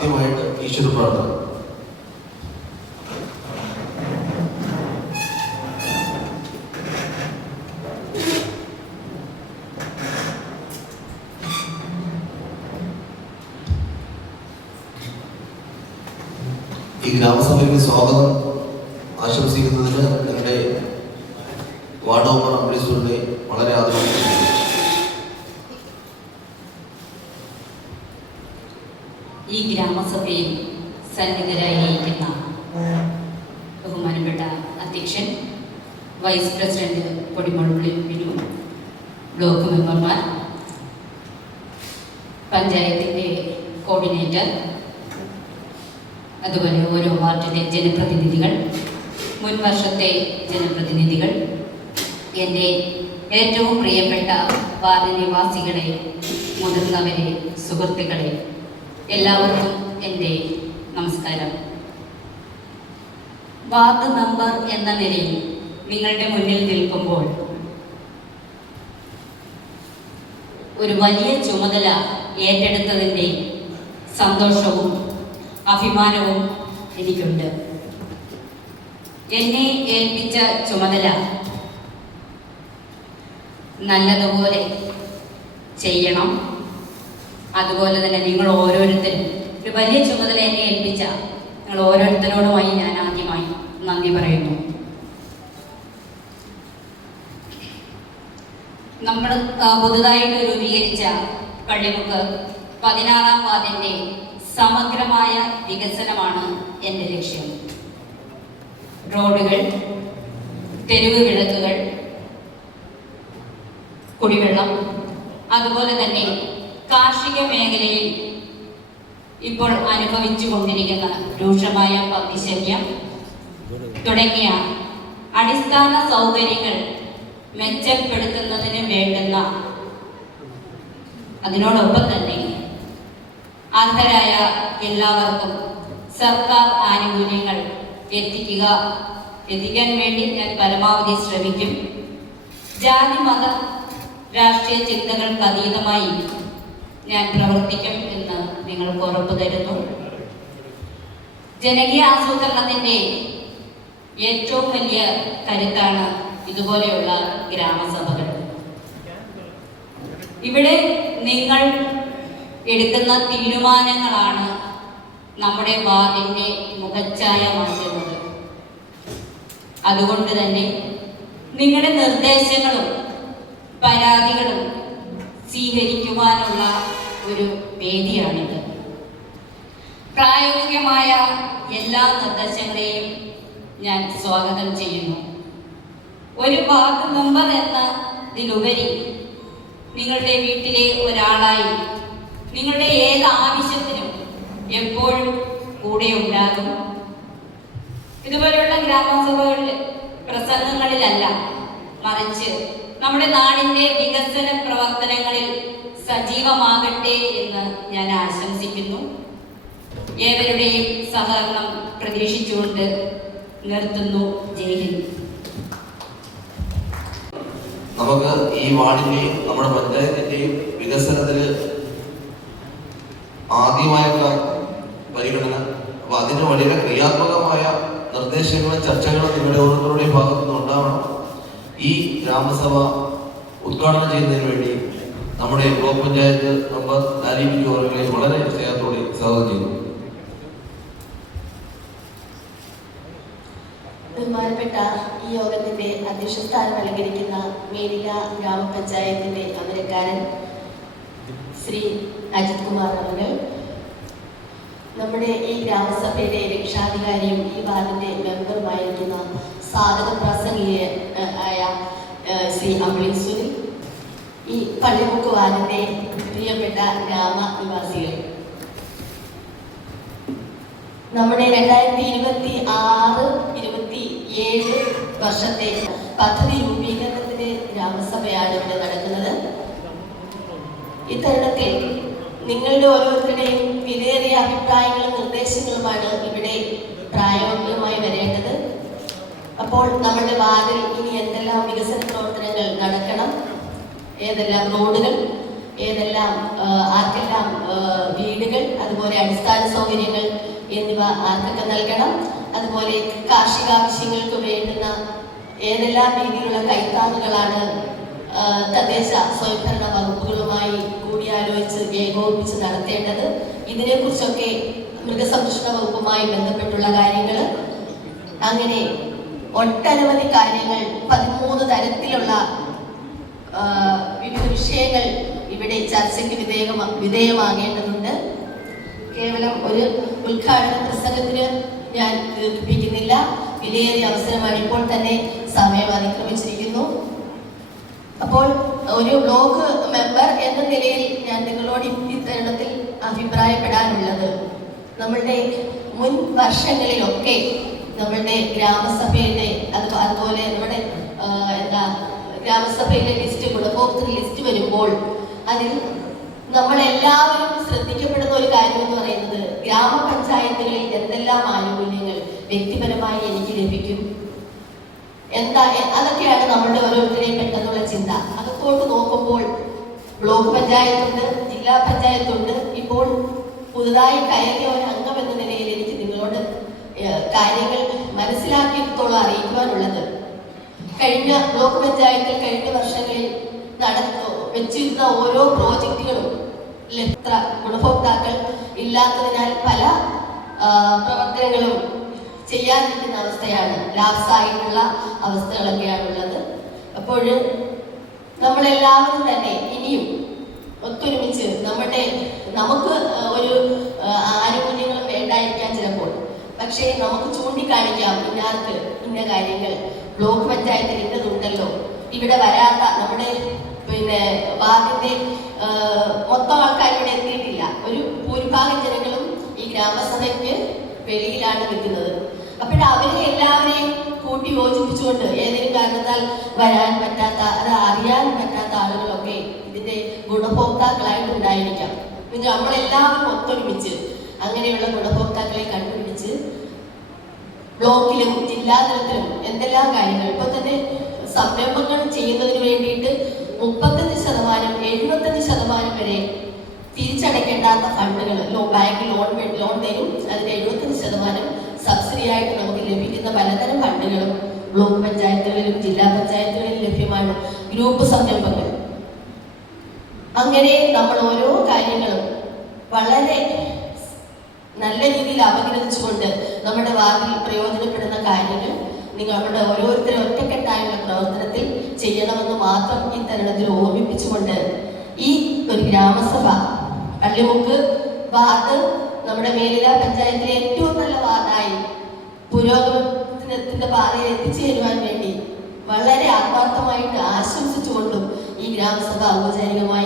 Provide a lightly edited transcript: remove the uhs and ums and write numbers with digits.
ആദ്യമായിട്ട് ഈശ്വര പ്രാർത്ഥന. ഈ ഗ്രാമസഭയ്ക്ക് സ്വാഗതം ആശംസിക്കുന്നതിന് നിങ്ങളുടെ വാർഡ് മെമ്പർ അംബരീശ്വരനെ വളരെ ആദരവ്. ഈ ഗ്രാമസഭയിൽ സന്നിഹിതരായിരിക്കുന്ന ബഹുമാനപ്പെട്ട അധ്യക്ഷൻ, വൈസ് പ്രസിഡന്റ് പൊടിമളുള്ളിൽ ബിനു, ബ്ലോക്ക് മെമ്പർമാർ, പഞ്ചായത്തിൻ്റെ കോർഡിനേറ്റർ, അതുപോലെ ഓരോ വാർഡിലെ ജനപ്രതിനിധികൾ, മുൻ വർഷത്തെ ജനപ്രതിനിധികൾ, എൻ്റെ ഏറ്റവും പ്രിയപ്പെട്ട വാർഡ് നിവാസികളെ, മുതിർന്നവരെ, സുഹൃത്തുക്കളെ, എല്ലാവർക്കും എൻ്റെ നമസ്കാരം. വാർഡ് മെമ്പർ എന്ന നിലയിൽ നിങ്ങളുടെ മുന്നിൽ നിൽക്കുമ്പോൾ ഒരു വലിയ ചുമതല ഏറ്റെടുത്തതിൻ്റെ സന്തോഷവും അഭിമാനവും എനിക്കുണ്ട്. എന്നെ ഏൽപ്പിച്ച ചുമതല നല്ലതുപോലെ ചെയ്യണം. അതുപോലെ തന്നെ നിങ്ങൾ ഓരോരുത്തരും ഒരു വലിയ ചുമതല എന്നെ ഏൽപ്പിച്ച നിങ്ങൾ ഓരോരുത്തരോടുമായി ഞാൻ ആദ്യമായി നന്ദി പറയുന്നു. നമ്മൾ പുതുതായിട്ട് രൂപീകരിച്ച പള്ളിമുക്ക് 16-ാം വാർഡിൻ്റെ സമഗ്രമായ വികസനമാണ് എൻ്റെ ലക്ഷ്യം. റോഡുകൾ, തെരുവ് വിളക്കുകൾ, കുടിവെള്ളം, അതുപോലെ തന്നെ കാർഷിക മേഖലയിൽ ഇപ്പോൾ അനുഭവിച്ചു കൊണ്ടിരിക്കുന്ന രൂക്ഷമായ പന്നിശല്യം തുടങ്ങിയ അടിസ്ഥാന സൗകര്യങ്ങൾ മെച്ചപ്പെടുത്തുന്നതിന് വേണ്ടുന്ന, അതിനോടൊപ്പം തന്നെ അർഹരായ എല്ലാവർക്കും സർക്കാർ ആനുകൂല്യങ്ങൾ എത്തിക്കാൻ വേണ്ടി ഞാൻ പരമാവധി ശ്രമിക്കും. ജാതി മത രാഷ്ട്രീയ ചിന്തകൾക്ക് അതീതമായി ഞാൻ പ്രവർത്തിക്കും എന്ന് നിങ്ങൾക്ക് ഉറപ്പു തരുന്നു. ജനകീയ ആസൂത്രണത്തിൻ്റെ ഏറ്റവും വലിയ കരുത്താണ് ഇതുപോലെയുള്ള ഗ്രാമസഭകൾ. ഇവിടെ നിങ്ങൾ എടുക്കുന്ന തീരുമാനങ്ങളാണ് നമ്മുടെ വാർഡിൻ്റെ മുഖച്ഛായ മാറ്റുന്നത്. അതുകൊണ്ട് തന്നെ നിങ്ങളുടെ നിർദ്ദേശങ്ങളും പരാതികളും സ്വീകരിക്കുവാനുള്ള ഒരു വേദിയാണിത്. പ്രായോഗികമായ എല്ലാ നിർദ്ദേശങ്ങളെയും ഞാൻ സ്വാഗതം ചെയ്യുന്നു. ഒരു വാർഡ് മെമ്പർ എന്നതിലുപരി നിങ്ങളുടെ വീട്ടിലെ ഒരാളായി നിങ്ങളുടെ ഏത് ആവശ്യത്തിനും എപ്പോഴും കൂടെ ഉണ്ടാകും. ഇതുപോലെയുള്ള ഗ്രാമസഭകളിൽ പ്രസംഗങ്ങളിലല്ല, മറിച്ച് നമ്മുടെ നാടിൻ്റെ വികസന പ്രവർത്തനങ്ങളിൽ സജീവമാകട്ടെ എന്ന് ഞാൻ ആശംസിക്കുന്നു. ഏവരുടെയും സഹകരണം പ്രതീക്ഷിച്ചുകൊണ്ട് നിർത്തുന്നു. ജയ് ഹിന്ദ്. നമുക്ക് ഈ വാർഡിന്റെയും നമ്മുടെ പഞ്ചായത്തിന്റെയും വികസനത്തിൽ ആദ്യമായുള്ള പരിഗണന. അപ്പൊ അതിന് വളരെ ക്രിയാത്മകമായ നിർദ്ദേശങ്ങളും ചർച്ചകളും നിങ്ങളുടെ ഓരോരുത്തരുടെയും ഭാഗത്തു നിന്ന് ഉണ്ടാവണം. ഈ ഗ്രാമസഭ ഉദ്ഘാടനം ചെയ്യുന്നതിന് വേണ്ടി നമ്മുടെ ബ്ലോക്ക് പഞ്ചായത്ത് മെമ്പർ ലാലിബിജു അവരെ വളരെ സ്നേഹത്തോടെ സ്വാഗതം ചെയ്യുന്നു. ബഹുമാനപ്പെട്ട ഈ യോഗത്തിന്റെ അധ്യക്ഷസ്ഥാനം അലങ്കരിക്കുന്ന മേരില ഗ്രാമപഞ്ചായത്തിന്റെ അമരക്കാരൻ ശ്രീ അജിത് കുമാർ അവർ, നമ്മുടെ ഈ ഗ്രാമസഭയുടെ രക്ഷാധികാരിയും ഈ വാർഡിന്റെ മെമ്പറുമായിരിക്കുന്ന സ്വാഗത പ്രസംഗിയായ ശ്രീ അംബരീശ്വരി, ഈ പള്ളിമുക്ക് വാർഡിന്റെ പ്രിയപ്പെട്ട ഗ്രാമ നിവാസികൾ, നമ്മുടെ 2026-27 വർഷത്തെ പദ്ധതി രൂപീകരണത്തിന്റെ ഗ്രാമസഭയാണ് ഇവിടെ നടക്കുന്നത്. ഇത്തരുണത്തിൽ നിങ്ങളുടെ ഓരോരുത്തരുടെയും വിലയേറിയ അഭിപ്രായങ്ങളും നിർദ്ദേശങ്ങളുമാണ് ഇവിടെ പ്രായോഗികമായി വരേണ്ടത്. അപ്പോൾ നമ്മുടെ വാർഡിൽ ഇനി എന്തെല്ലാം വികസന പ്രവർത്തനങ്ങൾ നടക്കണം, ഏതെല്ലാം റോഡുകൾ, ഏതെല്ലാം ആർക്കെല്ലാം വീടുകൾ, അതുപോലെ അതുപോലെ അടിസ്ഥാന സൗകര്യങ്ങൾ എന്നിവ ആർക്കൊക്കെ നൽകണം, അതുപോലെ കാർഷിക ആവശ്യങ്ങൾക്ക് വേണ്ടുന്ന ഏതെല്ലാം രീതിയിലുള്ള കൈത്താങ്ങുകളാണ് തദ്ദേശ സ്വയംഭരണ വകുപ്പുകളുമായി കൂടിയാലോചിച്ച് ഏകോപിപ്പിച്ച് നടത്തേണ്ടത്, ഇതിനെക്കുറിച്ചൊക്കെ മൃഗസംരക്ഷണ വകുപ്പുമായി ബന്ധപ്പെട്ടുള്ള കാര്യങ്ങൾ, അങ്ങനെ ഒട്ടനവധി കാര്യങ്ങൾ 13 തരത്തിലുള്ള വിവിധ വിഷയങ്ങൾ ഇവിടെ ചർച്ചയ്ക്ക് വിധേയമാകേണ്ടതുണ്ട്. കേവലം ഒരു ഉദ്ഘാടന പ്രസംഗത്തിന് ഞാൻ ദീർഘിപ്പിക്കുന്നില്ല. വിലയേറിയ അവസരമാണ്. ഇപ്പോൾ തന്നെ സമയം അതിക്രമിച്ചിരിക്കുന്നു. അപ്പോൾ ഒരു ബ്ലോക്ക് മെമ്പർ എന്ന നിലയിൽ ഞാൻ നിങ്ങളോട് ഇത്തരണത്തിൽ അഭിപ്രായപ്പെടാനുള്ളത്, നമ്മളുടെ മുൻ വർഷങ്ങളിലൊക്കെ നമ്മളുടെ ഗ്രാമസഭയുടെ അതുപോലെ നമ്മുടെ ഗ്രാമസഭയിലെ ലിസ്റ്റ്, ഗുണഭോക്തൃ ലിസ്റ്റ് വരുമ്പോൾ അതിൽ നമ്മളെല്ലാവരും ശ്രദ്ധിക്കപ്പെടുന്ന ഒരു കാര്യം എന്ന് പറയുന്നത് ഗ്രാമപഞ്ചായത്തുകളിൽ എന്തെല്ലാം ആനുകൂല്യങ്ങൾ വ്യക്തിപരമായി എനിക്ക് ലഭിക്കും, അതൊക്കെയാണ് നമ്മളുടെ ഓരോരുത്തരെയും പെട്ടെന്നുള്ള ചിന്ത. അകത്തോട്ട് നോക്കുമ്പോൾ ബ്ലോക്ക് പഞ്ചായത്തുണ്ട്, ജില്ലാ പഞ്ചായത്തുണ്ട്. ഇപ്പോൾ പുതുതായി കയറിയ ഒരു അംഗം എന്ന നിലയിൽ എനിക്ക് നിങ്ങളോട് കാര്യങ്ങൾ മനസ്സിലാക്കിയത്തോളം അറിയിക്കുവാനുള്ളത്, കഴിഞ്ഞ ബ്ലോക്ക് പഞ്ചായത്തിൽ കഴിഞ്ഞ വർഷങ്ങളിൽ വെച്ചിരുന്ന ഓരോ പ്രോജക്റ്റുകളും ഗുണഭോക്താക്കൾ ഇല്ലാത്തതിനാൽ പല പ്രവർത്തനങ്ങളും ചെയ്യാതിരിക്കുന്ന അവസ്ഥയാണ്, ലാപ്സായിട്ടുള്ള അവസ്ഥകളൊക്കെയാണുള്ളത്. അപ്പോൾ നമ്മളെല്ലാവരും തന്നെ ഇനിയും ഒത്തൊരുമിച്ച് നമുക്ക് ഒരു ആനുകൂല്യങ്ങളും വേണ്ടായിരിക്കാൻ ചിലപ്പോൾ, പക്ഷേ നമുക്ക് ചൂണ്ടിക്കാണിക്കാം ഇന്നാർക്ക് ഇന്ന കാര്യങ്ങൾ ബ്ലോക്ക് പഞ്ചായത്തിൽ ഇന്നതുണ്ടല്ലോ, ഇവിടെ വരാത്ത നമ്മുടെ വാർഡിന്റെ മൊത്തം ആൾക്കാർ ഇവിടെ എത്തിയിട്ടില്ല. ഒരു ഭൂരിഭാഗം ജനങ്ങളും ഈ ഗ്രാമസഭയ്ക്ക് വെളിയിലാണ് നിൽക്കുന്നത്. അവരെ എല്ലാവരെയും കൂട്ടി യോജിപ്പിച്ചുകൊണ്ട് ഏതെങ്കിലും കാരണത്താൽ വരാൻ പറ്റാത്ത, അത് അറിയാൻ പറ്റാത്ത ആളുകളൊക്കെ ഇതിന്റെ ഗുണഭോക്താക്കളായിട്ടുണ്ടായിരിക്കാം. നമ്മളെല്ലാവരും ഒത്തൊരുമിച്ച് അങ്ങനെയുള്ള ഗുണഭോക്താക്കളെ കണ്ടുപിടിച്ച് ബ്ലോക്കിലും ജില്ലാ തലത്തിലും എന്തെല്ലാം കാര്യങ്ങൾ ഇപ്പോൾ തന്നെ സംരംഭങ്ങൾ ചെയ്യുന്നതിന് വേണ്ടിയിട്ട് 35%, 75% വരെ തിരിച്ചടയ്ക്കേണ്ടാത്ത ഫണ്ടുകൾ ബാങ്ക് ലോൺ തരും. അതിന്റെ 75% സബ്സിഡി ആയിട്ട് നമുക്ക് ലഭിക്കുന്ന പലതരം ഫണ്ടുകളും ബ്ലോക്ക് പഞ്ചായത്തുകളിലും ജില്ലാ പഞ്ചായത്തുകളിലും ലഭ്യമാണ്. ഗ്രൂപ്പ് സംരംഭങ്ങൾ, അങ്ങനെ നമ്മൾ ഓരോ കാര്യങ്ങളും വളരെ നല്ല രീതിയിൽ അവഗണിച്ചുകൊണ്ട് നമ്മുടെ വാർഡിൽ പ്രയോജനപ്പെടുന്ന കാര്യങ്ങൾ നിങ്ങളുടെ ഓരോരുത്തരും ഒറ്റക്കെട്ടായുള്ള പ്രവർത്തനത്തിൽ ചെയ്യണമെന്ന് മാത്രം ഇത്തരണത്തിൽ ഓർമ്മിപ്പിച്ചുകൊണ്ട് ഈ ഒരു ഗ്രാമസഭ പള്ളിമുക്ക് വാർഡ് നമ്മുടെ മേലില പഞ്ചായത്തിലെ ഏറ്റവും നല്ല വാർഡായി പുരോഗമനത്തിന്റെ പാതയിൽ എത്തിച്ചേരുവാൻ വേണ്ടി വളരെ ആത്മാർത്ഥമായിട്ട് ആശംസിച്ചുകൊണ്ടും ഈ ഗ്രാമസഭ ഔപചാരികമായി